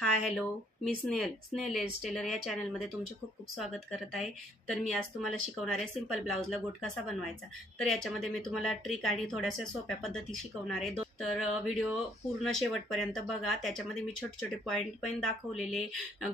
Hi hello, मी Snehal age teller या चॅनलमध्ये तुमचे खूप खूप स्वागत करत आहे. तर मी आज तुम्हाला शिकवणार आहे सिंपल ब्लाऊजला गोट कसा बनवायचा. तर याच्यामध्ये मी तुम्हाला ट्रिक आणि थोड्याशा सोप्या पद्धती शिकवणार आहे. तर व्हिडिओ पूर्ण शेवटपर्यंत बघा. त्याच्यामध्ये मी छोटे छोटे पॉईंट पण दाखवलेले,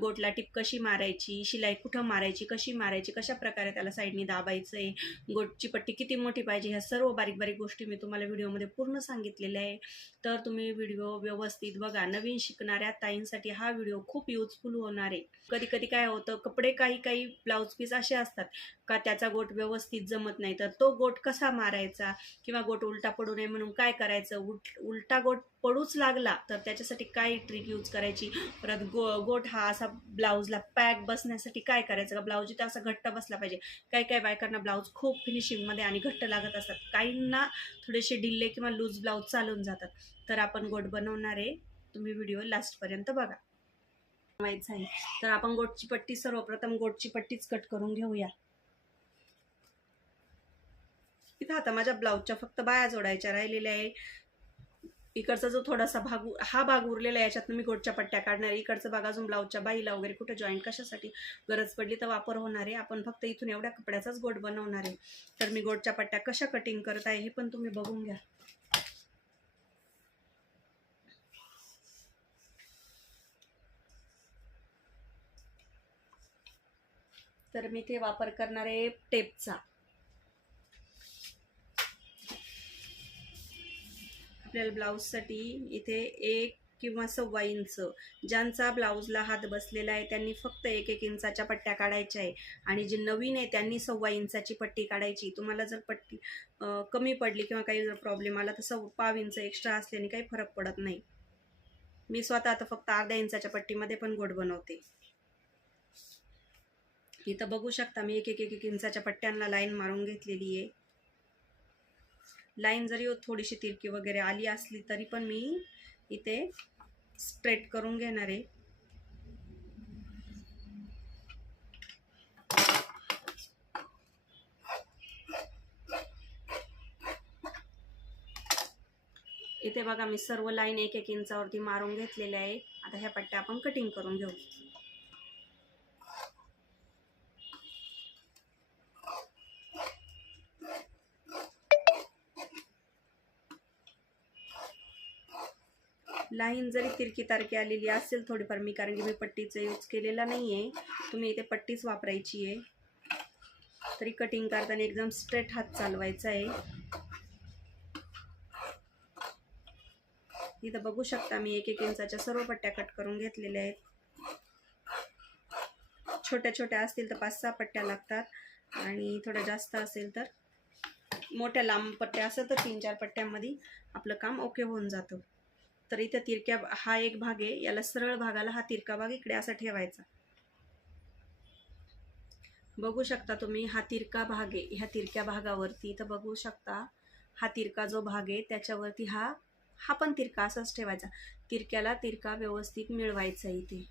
गोटला टिप कशी मारायची, शिलाई कुठं मारायची, कशी मारायची, कशा प्रकारे त्याला साईडनी दाबायचं आहे, गोटची पट्टी किती मोठी पाहिजे, ह्या सर्व बारीक बारीक गोष्टी मी तुम्हाला व्हिडिओमध्ये पूर्ण सांगितलेल्या आहे. तर तुम्ही व्हिडिओ व्यवस्थित बघा. नवीन शिकणाऱ्या ताईंसाठी हा व्हिडिओ खूप युजफुल होणार आहे. कधी कधी काय होतं, कपडे काही ब्लाऊज पीस असे असतात का त्याचा गोट व्यवस्थित जमत नाही, तर तो गोट कसा मारायचा किंवा गोट उलटा पडू नये म्हणून काय करायचं, उलटा गोट पडूच लागला तर त्याच्यासाठी काय ट्रिक यूज करायची, परत गोट हा असा ब्लाऊजला पॅक बसण्यासाठी काय करायचं का ब्लाऊज इथं असा घट्ट बसला पाहिजे. काही बायकांना ब्लाऊज खूप फिनिशिंगमध्ये आणि घट्ट लागत असतात, काहींना थोडेसे ढिल्ले किंवा लूज ब्लाऊज चालून जातात. तर आपण गोट बनवणार आहे, तुम्ही व्हिडिओ लास्टपर्यंत बघा. माहिती आहे तर आपण गोटची पट्टी, सर्वप्रथम गोटची पट्टीच कट करून घेऊया. इथं आता माझ्या ब्लाऊजच्या फक्त बाया जोडायच्या राहिलेल्या आहे. इकडचा जो थोडासा भाग, हा भाग उरलेला आहे, याच्यातनं मी गोटच्या पट्ट्या काढणार आहे. इकडचा भाग अजून ब्लाऊजच्या बाईला वगैरे कुठे जॉईंट कशासाठी गरज पडली तर वापर होणार आहे. आपण फक्त इथून एवढ्या कपड्याचाच गोट बनवणार आहे. तर मी गोटच्या पट्ट्या कशा कटिंग करत आहे हे पण तुम्ही बघून घ्या. तर मी ते वापर करणार आहे टेपचा. आपल्याला ब्लाऊजसाठी इथे 1 किंवा 1.25 इंच, ज्यांचा ब्लाऊजला हात बसलेला आहे त्यांनी फक्त 1 इंचाच्या पट्ट्या काढायच्या आहे. आणि जे नवीन आहे त्यांनी 1.25 इंचाची पट्टी काढायची. तुम्हाला जर पट्टी कमी पडली किंवा काही जर प्रॉब्लेम आला तर 1.25 इंच एक्स्ट्रा असल्याने काही फरक पडत नाही. मी स्वतः आता फक्त अर्ध्या इंचाच्या पट्टीमध्ये पण गोट बनवते. इथं बघू शकता मी 1 इंचाच्या पट्ट्यांना लाईन मारून घेतलेली आहे. लाईन जरी थोडीशी तिरकी वगैरे आली असली तरी पण मी इथे स्ट्रेट करून घेणार आहे. इथे बघा मी सर्व लाईन 1 इंचावरती मारून घेतलेल्या आहे. आता ह्या पट्ट्या आपण कटिंग करून घेऊ. लाईन जरी तिरकी तारकी आलेली असेल थोडीफार, मी कारण की मी पट्टीचा यूज केलेला नाही आहे, तुम्ही इथे पट्टीच वापरायची आहे. तरी कटिंग करताना एकदम स्ट्रेट हात चालवायचा आहे. इथं बघू शकता मी 1 इंचाच्या सर्व पट्ट्या कट करून घेतलेल्या आहेत. छोट्या छोट्या असतील तर 5-6 पट्ट्या लागतात आणि थोड्या जास्त असेल तर, मोठ्या लांब पट्ट्या असेल तर 3-4 पट्ट्यामध्ये आपलं काम ओके होऊन जातं. तर इथं तिरक्या, हा एक भाग आहे, याला सरळ भागाला हा तिरका भाग इकडे असा ठेवायचा. बघू शकता तुम्ही हा तिरका भाग आहे, ह्या तिरक्या भागावरती इथं बघू शकता हा तिरका जो भाग आहे त्याच्यावरती हा पण तिरका असाच ठेवायचा. तिरक्याला तिरका व्यवस्थित मिळवायचा इथे.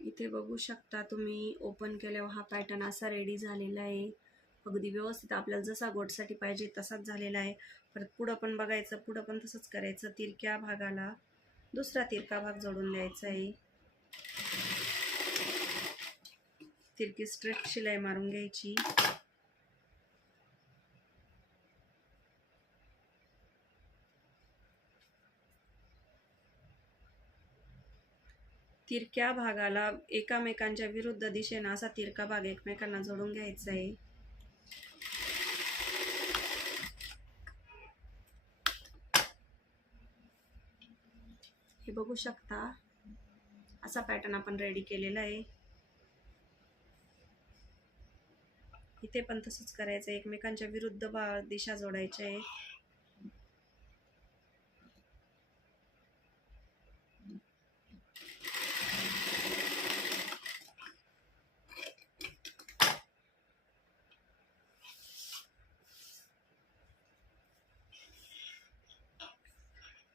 इथे बघू शकता तुम्ही, ओपन केल्यावर हा पॅटर्न असा रेडी झालेला आहे. अगदी व्यवस्थित आपल्याला जसा गोटसाठी पाहिजे तसाच झालेला आहे. परत पुढं पण बघायचं, पुढं पण तसंच करायचं. तिरक्या भागाला दुसरा तिरका भाग जोडून द्यायचा आहे. तिरकी स्ट्रेट शिलाई मारून घ्यायची. तिरक्या भागाला एकामेकांच्या विरुद्ध दिशेने असा तिरका भाग एकमेकांना जोडून घ्यायचा आहे. हे बघू शकता असा पॅटर्न आपण रेडी केलेला आहे. इथे पण तसंच करायचं, एकमेकांच्या विरुद्ध दिशा जोडायच्या आहे.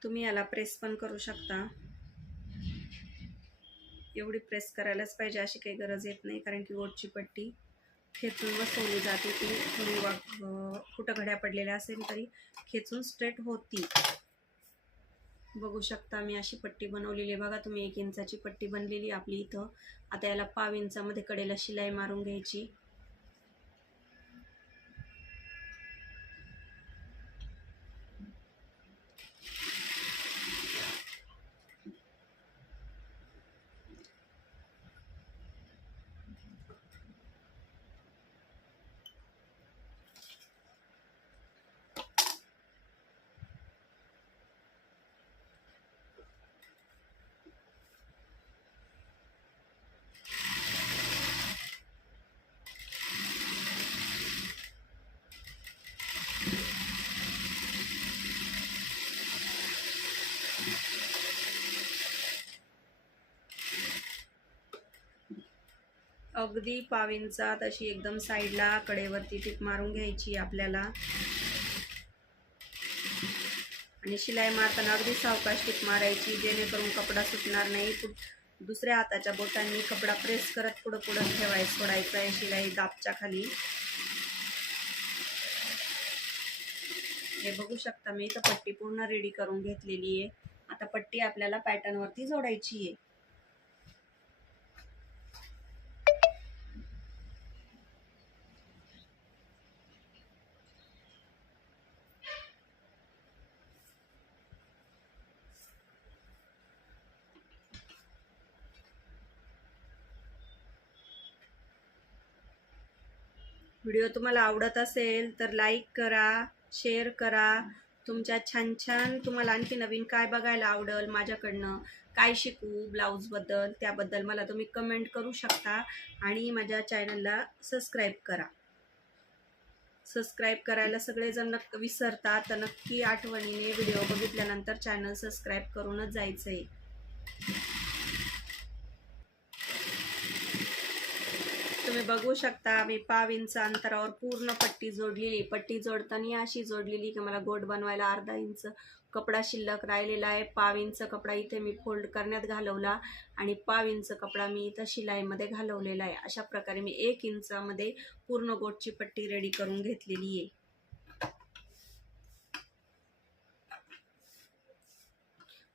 तुम्ही याला प्रेस पण करू शकता. एवढी प्रेस करायलाच पाहिजे अशी काही गरज येत नाही, कारण की गोटची पट्टी खेचून बसवली जाते. ती थोडी कुठं घड्या पडलेल्या असेल तरी खेचून स्ट्रेट होती. बघू शकता मी अशी पट्टी बनवलेली आहे बघा तुम्ही. 1 इंचाची पट्टी बनलेली आपली इथं. आता याला 1/2 इंचामध्ये कडेला शिलाई मारून घ्यायची. अगदी 1/2 इंचात अशी एकदम साईडला कडेवरती टीप मारून घ्यायची आपल्याला. आणि शिलाई मारताना अगदी सावकाश टीप मारायची, जेणेकरून कपडा सुटणार नाही. दुसऱ्या हाताच्या बोटांनी कपडा प्रेस करत पुढं सोडायचा आहे शिलाई दाबच्या खाली. हे बघू शकता मी इथं पट्टी पूर्ण रेडी करून घेतलेली आहे. आता पट्टी आपल्याला पॅटर्न वरती जोडायची आहे. व्हिडिओ तुम्हाला आवडत असेल तर लाईक करा, शेअर करा. तुमच्या छान छान तुम्हाला आणखी नवीन काय बघायला आवडेल, माझ्याकडनं काय शिकू ब्लाऊजबद्दल, त्याबद्दल मला तुम्ही कमेंट करू शकता. आणि माझ्या चॅनलला सबस्क्राईब करा. सबस्क्राईब करायला सगळेजण विसरतात, तर नक्की आठवणीने व्हिडिओ बघितल्यानंतर चॅनल सबस्क्राईब करूनच जायचं आहे. तुम्ही बघू शकता मी 1/2 इंच अंतरावर पूर्ण पट्टी जोडलेली. पट्टी जोडताना अशी जोडलेली की मला गोट बनवायला अर्धा इंच कपडा शिल्लक राहिलेला आहे. 1/2 इंच कपडा इथे मी फोल्ड करण्यात घालवला आणि 1/2 इंच कपडा मी इथं शिलाईमध्ये घालवलेला आहे. अशा प्रकारे मी 1 इंचामध्ये पूर्ण गोटची पट्टी रेडी करून घेतलेली आहे.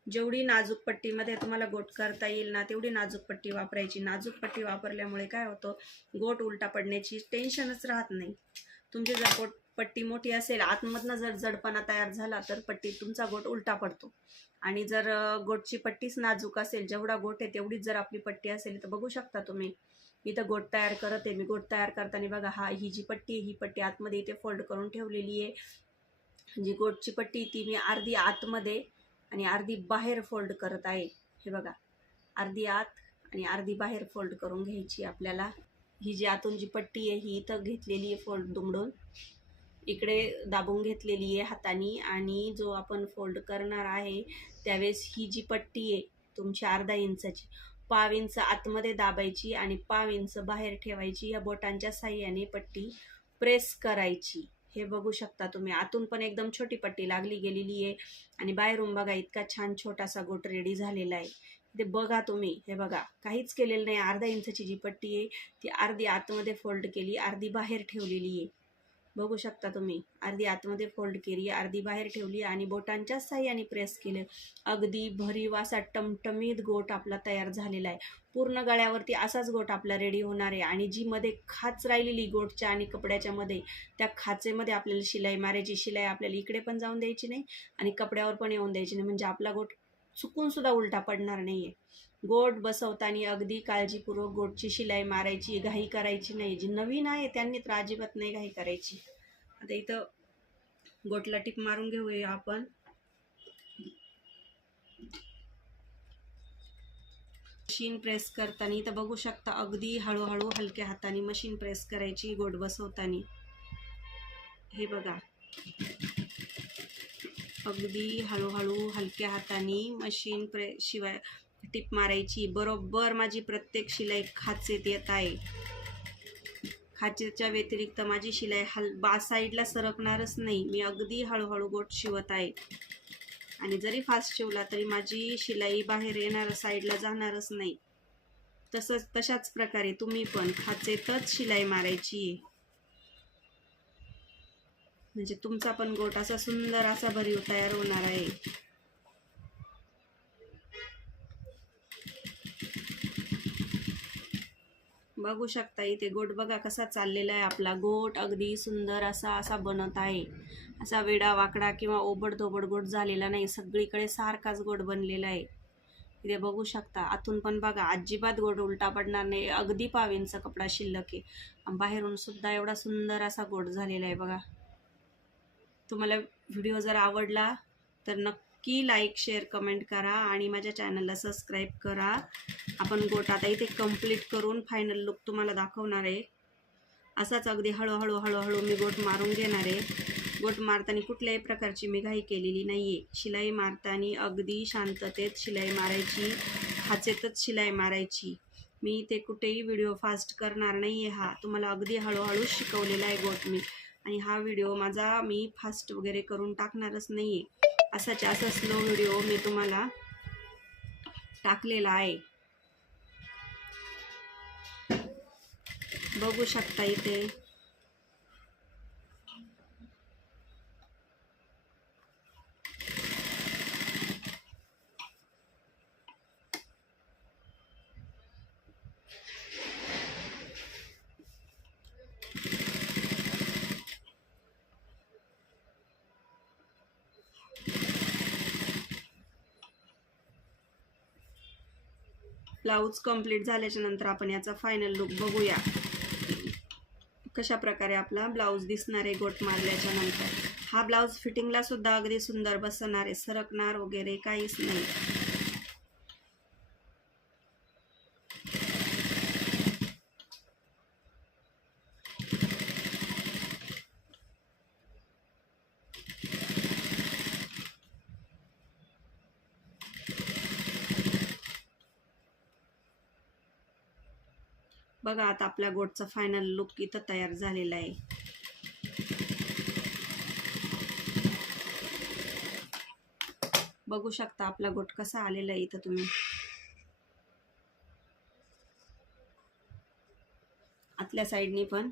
जेवढी नाजूक पट्टीमध्ये तुम्हाला गोट करता येईल ना, तेवढी नाजूक पट्टी वापरायची. नाजूक पट्टी वापरल्यामुळे काय होतं, गोट उलटा पडण्याची टेन्शनच राहत नाही. तुमची जर पट्टी मोठी असेल, आतमधनं जर जडपणा तयार झाला तर तुमचा गोट उलटा पडतो. आणि जर गोटची पट्टीच नाजूक असेल, जेवढा गोट आहे तेवढीच जर आपली पट्टी असेल, तर बघू शकता तुम्ही इथं गोट तयार करत आहे. मी गोट तयार करताना बघा, ही जी पट्टी आहे, ही पट्टी आतमध्ये इथे फोल्ड करून ठेवलेली आहे. जी गोटची पट्टी ती मी अर्धी आतमध्ये आणि अर्धी बाहेर फोल्ड करत आहे. हे बघा, अर्धी आत आणि अर्धी बाहेर फोल्ड करून घ्यायची आपल्याला. ही जी आतून जी पट्टी आहे ही इथं घेतलेली आहे, फोल्ड दुमडून इकडे दाबून घेतलेली आहे हातानी. आणि जो आपण फोल्ड करणार आहे त्यावेळेस ही जी पट्टी आहे तुमची अर्धा इंचाची, 1/2 इंच आतमध्ये दाबायची आणि 1/2 इंच बाहेर ठेवायची. या बोटांच्या साह्याने पट्टी प्रेस करायची. हे बघू शकता तुम्ही, आतून पण एकदम छोटी पट्टी लागली गेलेली आहे आणि बाहेरून बघा इतका छान छोटासा गोट रेडी झालेला आहे. ते बघा तुम्ही, हे बघा काहीच केलेलं नाही. अर्धा इंचाची जी पट्टी आहे ती अर्धी आतमध्ये फोल्ड केली, अर्धी बाहेर ठेवलेली आहे. बघू शकता तुम्ही, अर्धी आतमध्ये फोल्ड केली, अर्धी बाहेर ठेवली आणि बोटांच्या साह्याने प्रेस केले. अगदी भरीव असा टमटमीत गोट आपला तयार झालेला आहे. पूर्ण गळ्यावरती असाच गोट आपला रेडी होणार आहे. आणि जी मध्ये खाच राहिलेली गोटच्या आणि कपड्याच्या मध्ये, त्या खाचेमध्ये आपल्याला शिलाई मारायची. शिलाई आपल्याला इकडे पण जाऊन द्यायची नाही आणि कपड्यावर पण येऊन द्यायची नाही, म्हणजे आपला गोट चुकून सुद्धा उलटा पडणार नाहीये. गोट बसवताना अगदी काळजीपूर्वक गोटची शिलाई मारायची, घाई करायची नाही. जी नवीन आहे त्यांनी तर अजिबात नाही घाई करायची. आता इथं गोटला टिप मारून घेऊया आपण. मशीन प्रेस करताना इथं बघू शकता अगदी हळूहळू हलक्या हाताने मशीन प्रेस करायची गोट बसवताना. हे बघा, अगदी हळूहळू हलक्या हाताने मशीन शिवाय टिप मारायची. बरोबर माझी प्रत्येक शिलाई खाचेत येत आहे. खाचेच्या व्यतिरिक्त माझी शिलाई साईडला सरकणारच नाही. मी अगदी हळूहळू गोट शिवत आहे आणि जरी फास्ट शिवला तरी माझी शिलाई बाहेर येणार, साईडला जाणारच नाही. तशाच प्रकारे तुम्ही पण खाचेतच शिलाई मारायची आहे. म्हणजे तुमचा पण गोट असा सुंदर असा भरीव तयार होणार आहे. बघू शकता इथे गोट बघा कसा चाललेला आहे. आपला गोट अगदी सुंदर असा बनत आहे. असा वेडा वाकडा किंवा ओबडधोबड गोट झालेला नाही, सगळीकडे सारखाच गोट बनलेला आहे. इथे बघू शकता आतून पण बघा, अजिबात गोट उलटा पडणार नाही. अगदी पावींचा कपडा शिल्लक आहे. बाहेरून सुद्धा एवढा सुंदर असा गोट झालेला आहे बघा. तुम्हाला व्हिडिओ जर आवडला तर नक्की लाईक, शेअर, कमेंट करा आणि माझ्या चॅनलला सबस्क्राईब करा. आपण गोट आता इथे कंप्लीट करून फायनल लुक तुम्हाला दाखवणार आहे. असाच अगदी हळूहळू मी गोट मारून घेणार आहे. गोट मारताना कुठल्याही प्रकारची मी घाई केलेली नाही आहे. शिलाई मारताना अगदी शांततेत शिलाई मारायची, खाचेतच शिलाई मारायची. मी ते कुठेही व्हिडिओ फास्ट करणार नाही आहे. हा तुम्हाला अगदी हळूहळू शिकवलेला आहे गोट मी. आणि हा व्हिडिओ माझा मी फास्ट वगैरे करून टाकणारच नाही आहे. असा स्लो व्हिडिओ मी तुम्हाला टाकलेला आहे. बघू शकता इथे ब्लाऊज कंप्लीट झाल्याच्या नंतर आपण याचा फायनल लुक बघूया. कशा प्रकारे आपला ब्लाऊज दिसणार आहे गोट मारल्याच्या नंतर. हा ब्लाऊज फिटिंगला सुद्धा अगदी सुंदर बसणार आहे, सरकणार वगैरे काहीच नाही. बघा आता आपल्या गोटचा फायनल लुक इथं तयार झालेला आहे. बघू शकता आपला गोट कसा आलेला आहे इथं तुम्ही. आतल्या साईडनी पण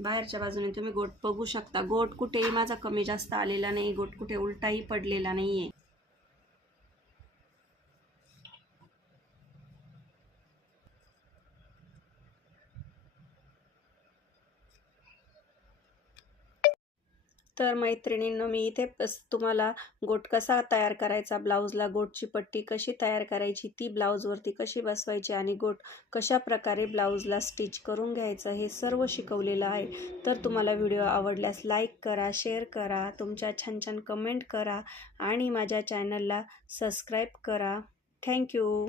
बाहेरच्या बाजूने तुम्ही गोट बघू शकता. गोट कुठेही माझा कमी जास्त आलेला नाही, गोट कुठे उलटाही पडलेला नाहीये. तर मैत्रिणींनो, मी इथे तुम्हाला गोट कसा तयार करायचा, ब्लाऊजला गोटची पट्टी कशी तयार करायची, ती ब्लाऊजवरती कशी बसवायची आणि गोट कशा प्रकारे ब्लाऊजला स्टिच करून घ्यायचं हे सर्व शिकवलेलं आहे. तर तुम्हाला व्हिडिओ आवडल्यास लाईक करा, शेअर करा, तुमच्या छान छान कमेंट करा आणि माझ्या चॅनलला सबस्क्राईब करा. थँक्यू.